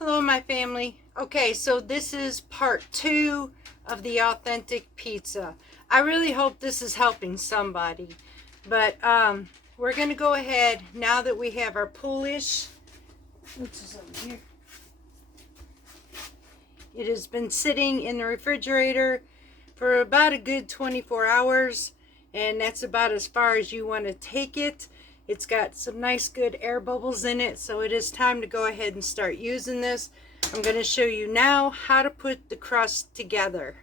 Hello, my family. Okay, so this is part 2 of the authentic pizza. I really hope this is helping somebody. But we're going to go ahead now that we have our poolish, which is over here. It has been sitting in the refrigerator for about a good 24 hours, and that's about as far as you want to take it. It's got some nice good air bubbles in it, so it is time to go ahead and start using this. I'm going to show you now how to put the crust together.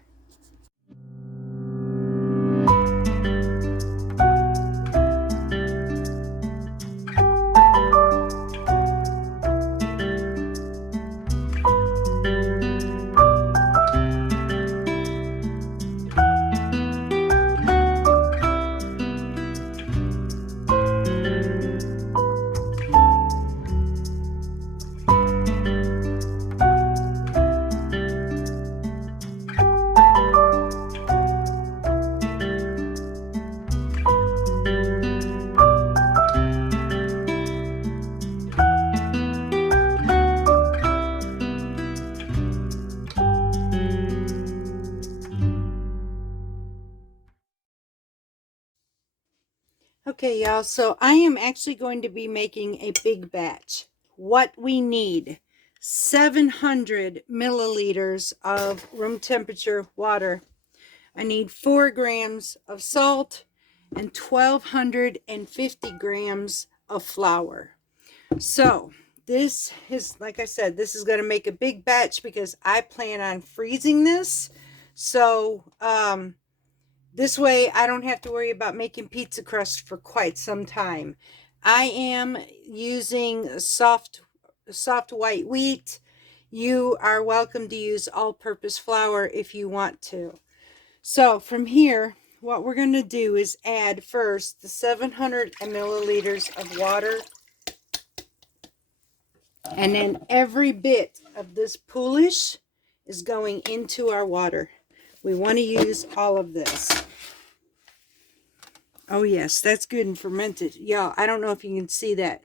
Okay, y'all, so I am actually going to be making a big batch. What we need: 700 milliliters of room temperature water. I need 4 grams of salt and 1,250 grams of flour. So this is, like I said, this is going to make a big batch because I plan on freezing this. So this way I don't have to worry about making pizza crust for quite some time. I am using soft white wheat. You are welcome to use all-purpose flour if you want to. So from here, what we're going to do is add first the 700 milliliters of water, and then every bit of this poolish is going into our water. We want to use all of this. Oh yes, that's good and fermented. Y'all, I don't know if you can see that,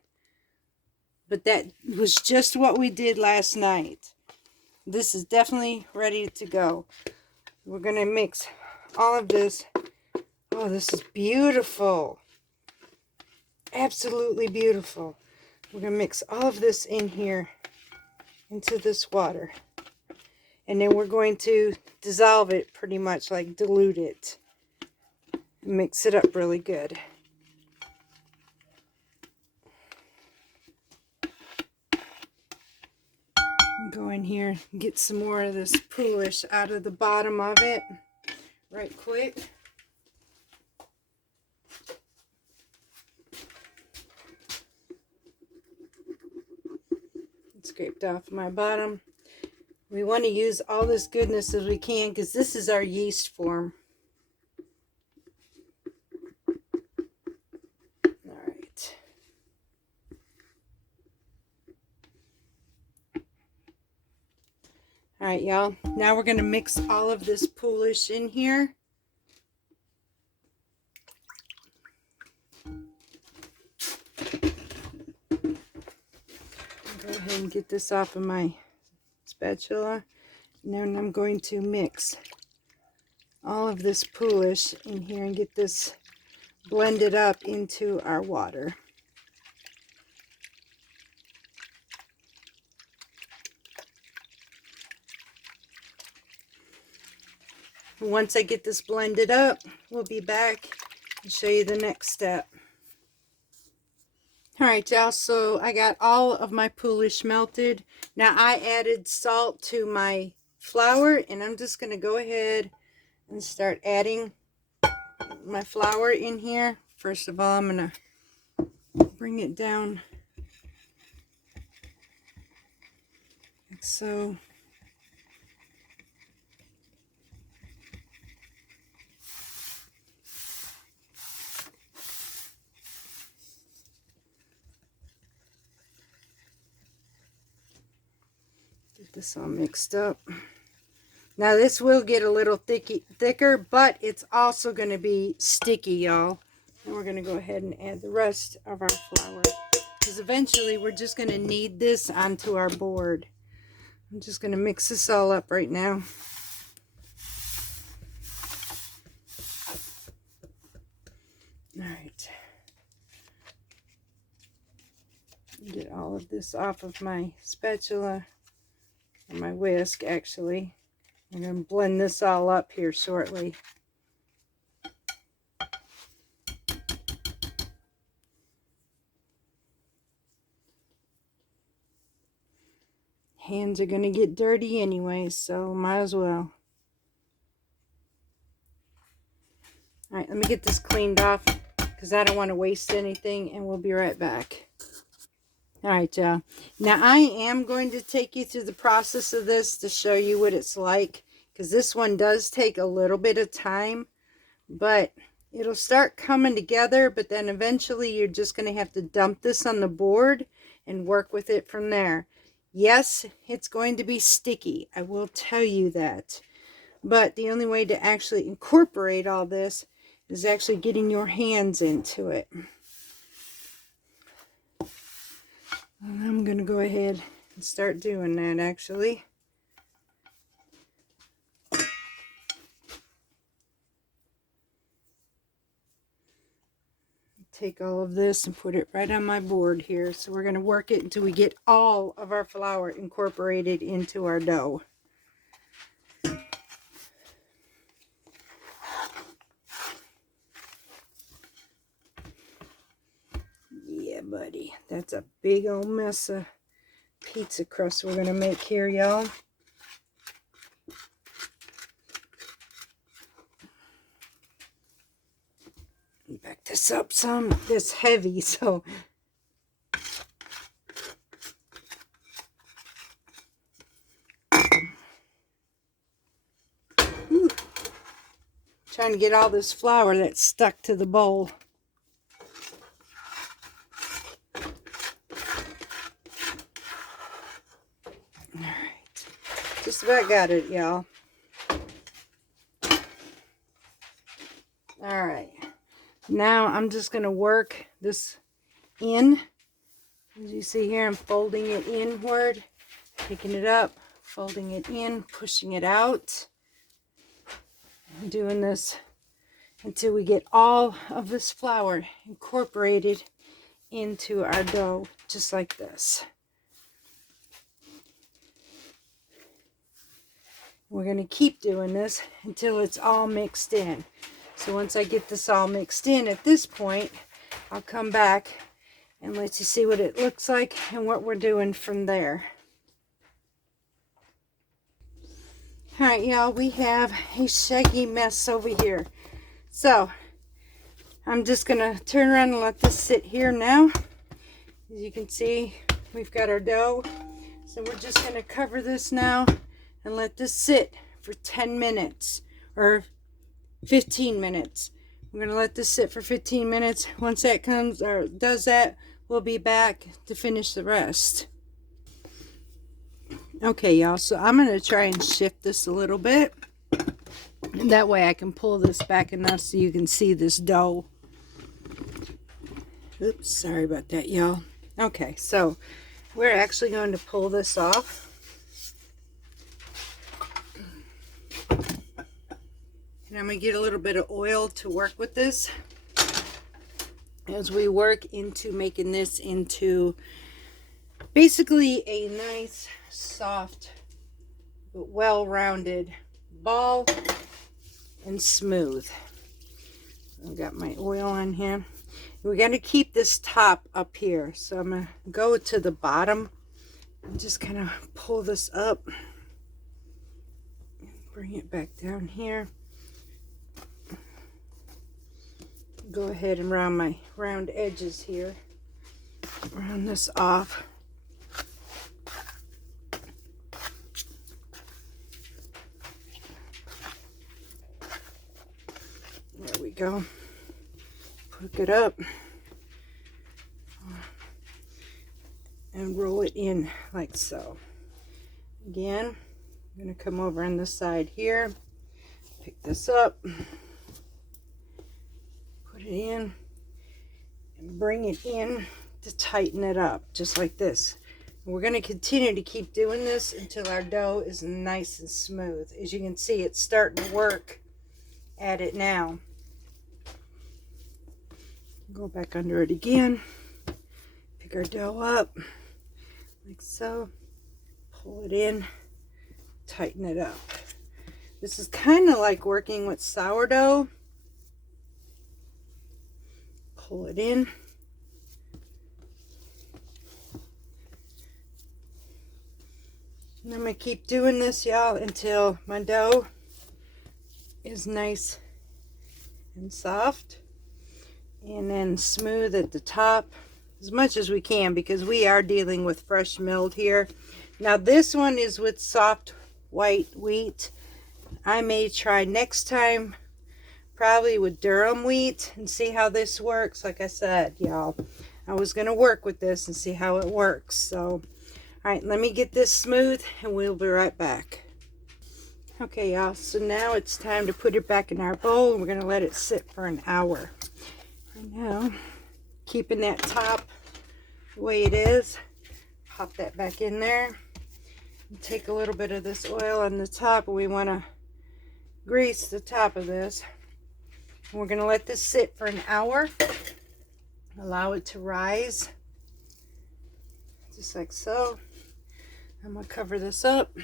but that was just what we did last night. This is definitely ready to go. We're going to mix all of this. Oh, this is beautiful. Absolutely beautiful. We're going to mix all of this in here into this water. And then we're going to dissolve it, pretty much like dilute it. Mix it up really good. Go in here and get some more of this poolish out of the bottom of it right quick. Scraped off my bottom. We want to use all this goodness as we can because this is our yeast form. All right. All right, y'all. Now we're going to mix all of this poolish in here. Go ahead and get this off of my spatula. And then I'm going to mix all of this poolish in here and get this blended up into our water. Once I get this blended up, we'll be back and show you the next step. All right, y'all, so I got all of my poolish melted. Now I added salt to my flour, and I'm just going to go ahead and start adding my flour in here. First of all, I'm going to bring it down like so. Get this all mixed up. Now this will get a little thicker, but it's also going to be sticky, y'all. And we're going to go ahead and add the rest of our flour, because eventually we're just going to knead this onto our board. I'm just going to mix this all up right now. All right. Get all of this off of my spatula, or my whisk actually. I'm going to blend this all up here shortly. Hands are going to get dirty anyway, so might as well. All right, let me get this cleaned off because I don't want to waste anything, and we'll be right back. All right, y'all. Now I am going to take you through the process of this to show you what it's like, because this one does take a little bit of time, but it'll start coming together, but then eventually you're just going to have to dump this on the board and work with it from there. Yes, it's going to be sticky. I will tell you that. But the only way to actually incorporate all this is actually getting your hands into it. And I'm going to go ahead and start doing that actually. Take all of this and put it right on my board here. So we're going to work it until we get all of our flour incorporated into our dough. Yeah, buddy. That's a big old mess of pizza crust we're going to make here, y'all. Back this up some. It's heavy, so ooh. Trying to get all this flour that's stuck to the bowl. All right, just about got it, y'all. All right, now I'm just going to work this in. As you see here, I'm folding it inward, picking it up, folding it in, pushing it out. I'm doing this until we get all of this flour incorporated into our dough, just like this. We're going to keep doing this until it's all mixed in. So once I get this all mixed in at this point, I'll come back and let you see what it looks like and what we're doing from there. All right, y'all, we have a shaggy mess over here. So I'm just going to turn around and let this sit here now. As you can see, we've got our dough. So we're just going to cover this now and let this sit for 10 minutes or 15 minutes. We're going to let this sit for 15 minutes. Once that comes or does that, we'll be back to finish the rest. Okay, y'all, so I'm going to try and shift this a little bit. And that way I can pull this back enough so you can see this dough. Oops, sorry about that, y'all. Okay, so we're actually going to pull this off. And I'm going to get a little bit of oil to work with this as we work into making this into basically a nice, soft, but well-rounded ball and smooth. I've got my oil on here. We're going to keep this top up here. So I'm going to go to the bottom and just kind of pull this up. Bring it back down here. Go ahead and round my round edges here. Round this off. There we go. Hook it up and roll it in like so. Again, I'm going to come over on this side here, pick this up, put it in, and bring it in to tighten it up, just like this. We're going to continue to keep doing this until our dough is nice and smooth. As you can see, it's starting to work at it now. Go back under it again. Pick our dough up like so. Pull it in. Tighten it up. This is kind of like working with sourdough. Pull it in. And I'm going to keep doing this, y'all, until my dough is nice and soft. And then smooth at the top as much as we can, because we are dealing with fresh milled here. Now this one is with soft white wheat. I may try next time probably with durum wheat and see how this works. Like I said, y'all, I was going to work with this and see how it works. So all right, let me get this smooth and we'll be right back. Okay, y'all, so now it's time to put it back in our bowl. We're going to let it sit for an hour. Right now, keeping that top the way it is. Pop that back in there. And take a little bit of this oil on the top. We want to grease the top of this. And we're going to let this sit for an hour. Allow it to rise. Just like so. I'm going to cover this up.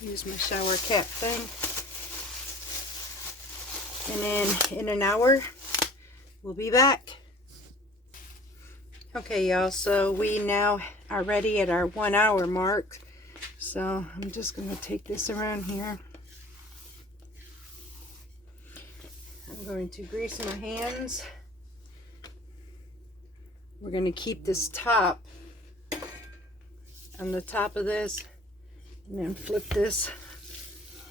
Use my shower cap thing. And then in an hour, we'll be back. Okay, y'all, so we now are ready at our 1 hour mark. So I'm just going to take this around here. I'm going to grease my hands. We're going to keep this top on the top of this, and then flip this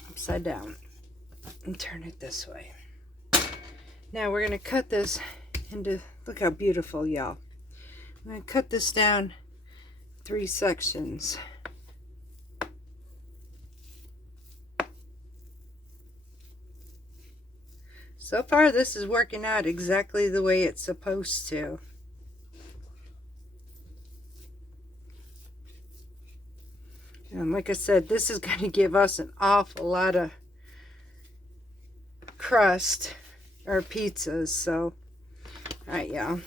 upside down and turn it this way. Now we're going to cut this into, look how beautiful, y'all. I'm going to cut this down 3 sections. So far this is working out exactly the way it's supposed to. And like I said, this is going to give us an awful lot of crust or pizzas. So, alright, y'all.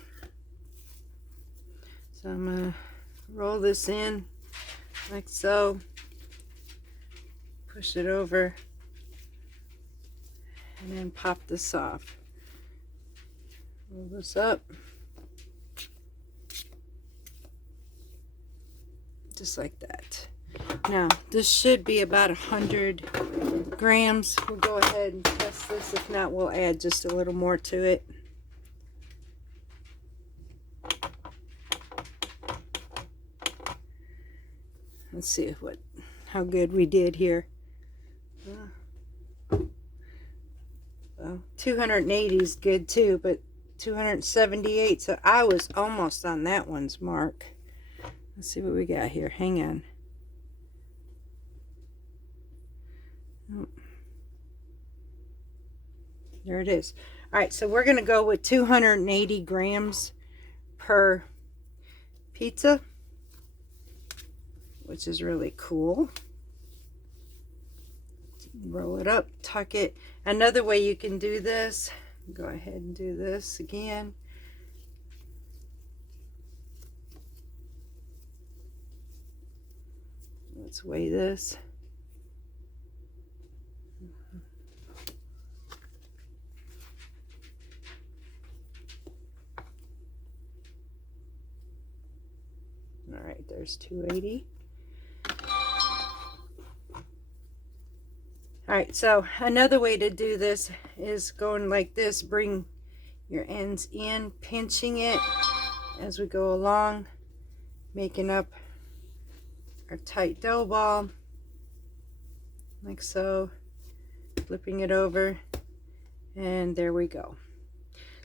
So I'm going to roll this in like so. Push it over. And then pop this off. Roll this up. Just like that. Now, this should be about 100 grams. We'll go ahead and test this. If not, we'll add just a little more to it. Let's see how good we did here. Well, 280 is good too, but 278, so I was almost on that one's mark. Let's see what we got here. Hang on. Oh. There it is. All right, so we're going to go with 280 grams per pizza, which is really cool. Roll it up, tuck it. Another way you can do this, go ahead and do this again. Let's weigh this. All right, there's 280. All right, so another way to do this is going like this. Bring your ends in, pinching it as we go along, making up our tight dough ball, like so, flipping it over, and there we go.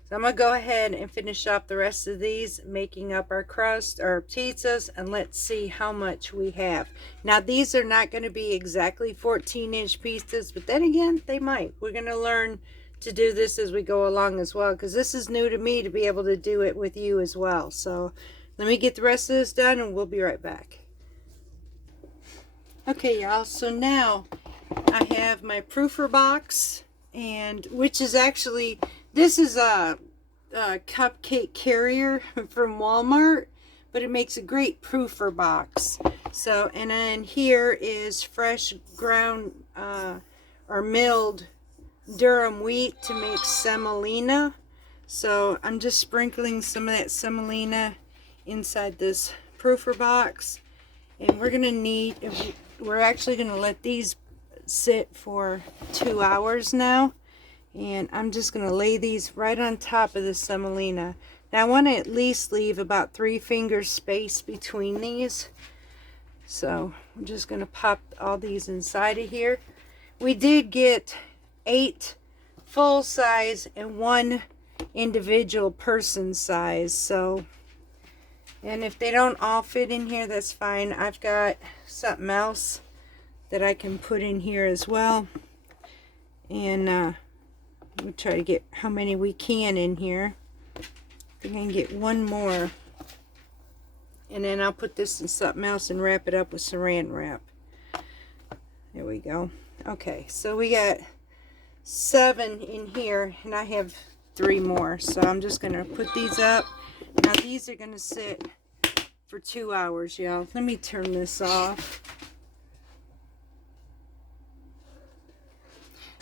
So I'm going to go ahead and finish off the rest of these, making up our crust, our pizzas, and let's see how much we have. Now, these are not going to be exactly 14-inch pizzas, but then again, they might. We're going to learn to do this as we go along as well, because this is new to me to be able to do it with you as well. So Let me get the rest of this done and we'll be right back. Okay, y'all, so now I have my proofer box, and which is actually, this is a cupcake carrier from Walmart, but it makes a great proofer box. So, and then here is fresh ground or milled durum wheat to make semolina. So I'm just sprinkling some of that semolina inside this proofer box, and we're gonna need, we're actually gonna let these sit for 2 hours now, and I'm just gonna lay these right on top of the semolina. Now I want to at least leave about 3 fingers space between these, so I'm just gonna pop all these inside of here. We did get 8 full size and 1 individual person size, so, and if they don't all fit in here, that's fine. I've got something else that I can put in here as well, and we'll try to get how many we can in here. I think I can get 1 more, and then I'll put this in something else and wrap it up with saran wrap. There we go. Okay, so we got 7 in here, and I have 3 more, so I'm just gonna put these up. Now these are gonna sit for 2 hours, y'all. Let me turn this off.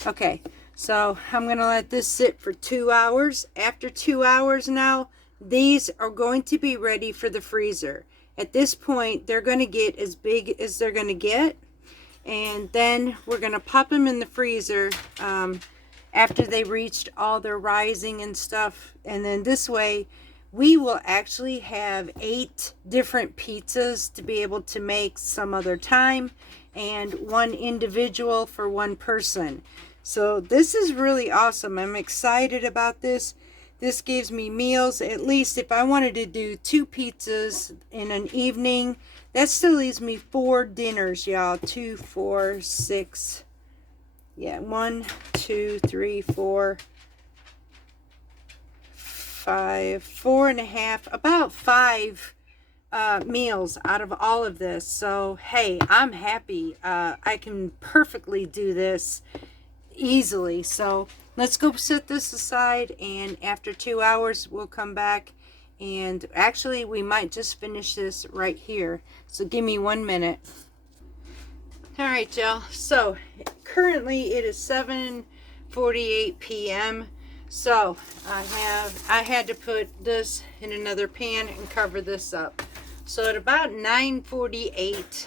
Okay, so I'm gonna let this sit for 2 hours. After 2 hours now, these are going to be ready for the freezer. At this point, they're gonna get as big as they're gonna get, and then we're gonna pop them in the freezer after they reached all their rising and stuff. And then this way we will actually have 8 different pizzas to be able to make some other time, and 1 individual for 1 person. So this is really awesome. I'm excited about this. This gives me meals, at least if I wanted to do 2 pizzas in an evening, that still leaves me 4 dinners, y'all. 2, 4, 6. Yeah, 1, 2, 3, 4, 5, 4.5, about 5 meals out of all of this. So, hey, I'm happy. I can perfectly do this easily. So, let's go set this aside, and after 2 hours, we'll come back. And actually, we might just finish this right here. So, give me 1 minute. All right, y'all. So currently it is 7:48 p.m. So I had to put this in another pan and cover this up. So at about 9:48,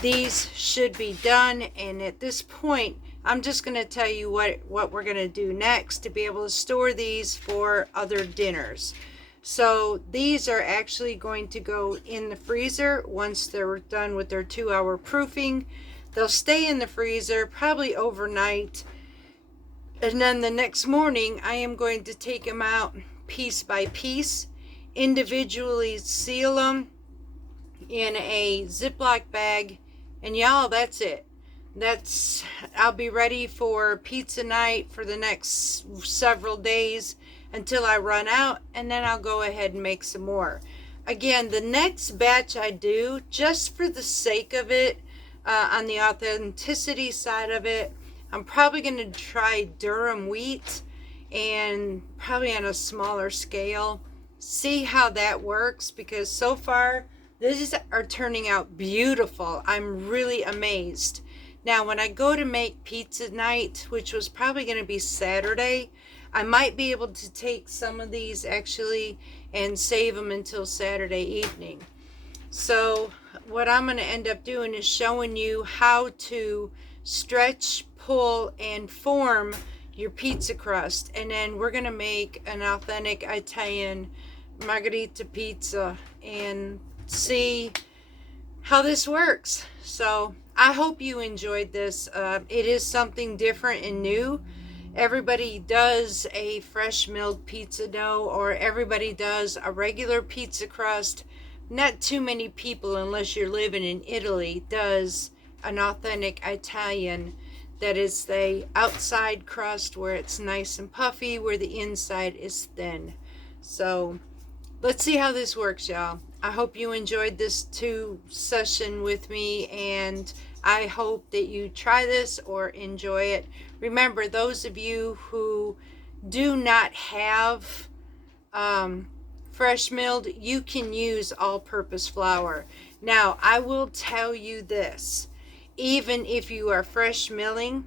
these should be done. And at this point, I'm just going to tell you what we're going to do next to be able to store these for other dinners. So these are actually going to go in the freezer once they're done with their 2-hour proofing. They'll stay in the freezer probably overnight, and then the next morning I am going to take them out piece by piece, individually seal them in a Ziploc bag, and y'all, that's it. I'll be ready for pizza night for the next several days until I run out, and then I'll go ahead and make some more. Again, the next batch I do, just for the sake of it, on the authenticity side of it, I'm probably going to try durum wheat, and probably on a smaller scale, see how that works, because so far these are turning out beautiful. I'm really amazed. Now when I go to make pizza night, which was probably going to be Saturday, I might be able to take some of these actually and save them until Saturday evening. So what I'm going to end up doing is showing you how to stretch, pull, and form your pizza crust. And then we're going to make an authentic Italian margherita pizza and see how this works. So I hope you enjoyed this. It is something different and new. Everybody does a fresh milled pizza dough, or everybody does a regular pizza crust. Not too many people, unless you're living in Italy, does an authentic Italian that is the outside crust where it's nice and puffy, where the inside is thin. So let's see how this works, y'all. I hope you enjoyed this 2 session with me, and I hope that you try this or enjoy it. Remember, those of you who do not have fresh milled, you can use all-purpose flour. Now, I will tell you this, even if you are fresh milling,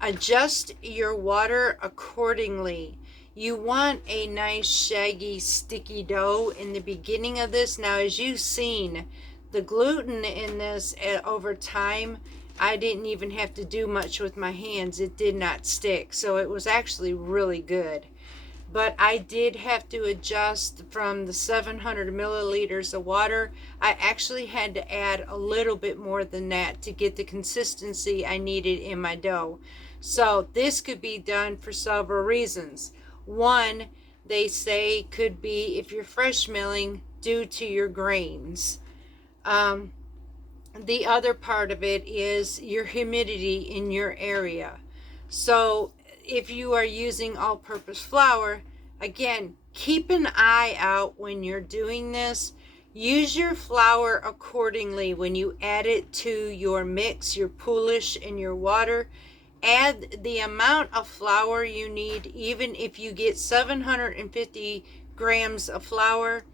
adjust your water accordingly. You want a nice shaggy sticky dough in the beginning of this. Now, as you've seen, the gluten in this over time, I didn't even have to do much with my hands. It did not stick, so it was actually really good. But I did have to adjust from the 700 milliliters of water. I actually had to add a little bit more than that to get the consistency I needed in my dough. So this could be done for several reasons. One, they say could be if you're fresh milling due to your grains. The other part of it is your humidity in your area. So if you are using all-purpose flour, again, keep an eye out when you're doing this. Use your flour accordingly when you add it to your mix, your poolish and your water. Add the amount of flour you need. Even if you get 750 grams of flour,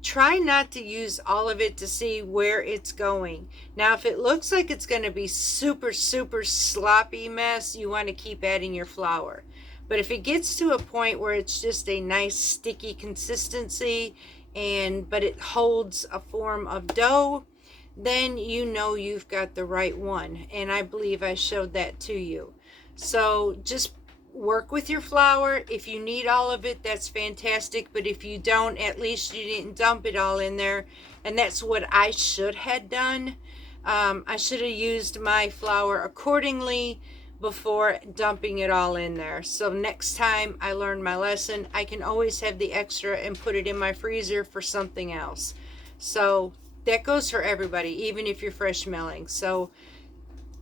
try not to use all of it to see where it's going. Now, if it looks like it's going to be super sloppy mess, you want to keep adding your flour. But if it gets to a point where it's just a nice sticky consistency, but it holds a form of dough, then you know you've got the right one. And I believe I showed that to you. So just work with your flour. If you need all of it, that's fantastic. But if you don't, at least you didn't dump it all in there. And that's what I should have done. I should have used my flour accordingly before dumping it all in there. So next time I learn my lesson, I can always have the extra and put it in my freezer for something else. So that goes for everybody, even if you're fresh milling. So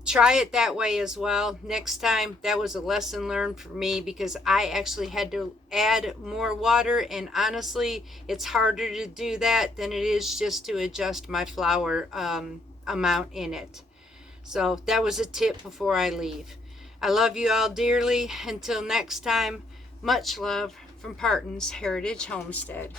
try it that way as well. Next time, that was a lesson learned for me, because I actually had to add more water, and honestly, it's harder to do that than it is just to adjust my flour amount in it. So that was a tip before I leave. I love you all dearly. Until next time, much love from Parton's Heritage Homestead.